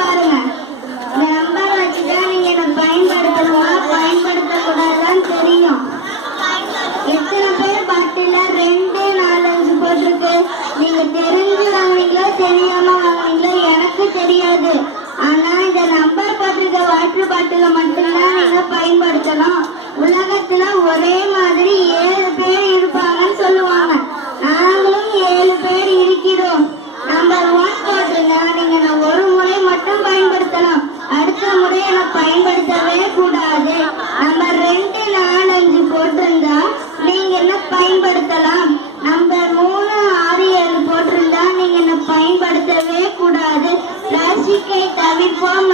பாருங்க. இந்த நம்பர் வச்சுதான் நீங்க என்ன பயன்படுத்தணுமா பயன்படுத்த கூடாதான்னு தெரியும். எத்தனை பேர் பாட்டில 2, 4, 5 போட்டிருக்கு. நீங்க தெரிஞ்சு வாங்குனீங்களோ தெரியாம வாங்குனீங்களோ எனக்கு தெரியாது. ஆனா இந்த நம்பர் போட்டிருக்க வாட்டர் பாட்டில மட்டும்தான் நீங்க பயன்படுத்தணும். உலகத்துல ஒரே மாதிரி 7 பேர் இருப்பாங்கன்னு சொல்லுவாங்க. நாங்களும் 7 பேர் இருக்கிறோம். நம்பர் 1 போட்டிருங்க. நீங்க ஒரு முறை மட்டும் பயன்படுத்தலாம். அடுத்த முறை என்ன பயன்படுத்தவே கூடாது. நம்பர் 2, 4, 5 போட்டிருந்தா நீங்க என்ன பயன்படுத்தலாம். நம்பர் 3, 6, 7 போட்டிருந்தா நீங்க என்ன பயன்படுத்தவே கூடாது. பிளாஸ்டிக்கை தவிர்ப்போம்.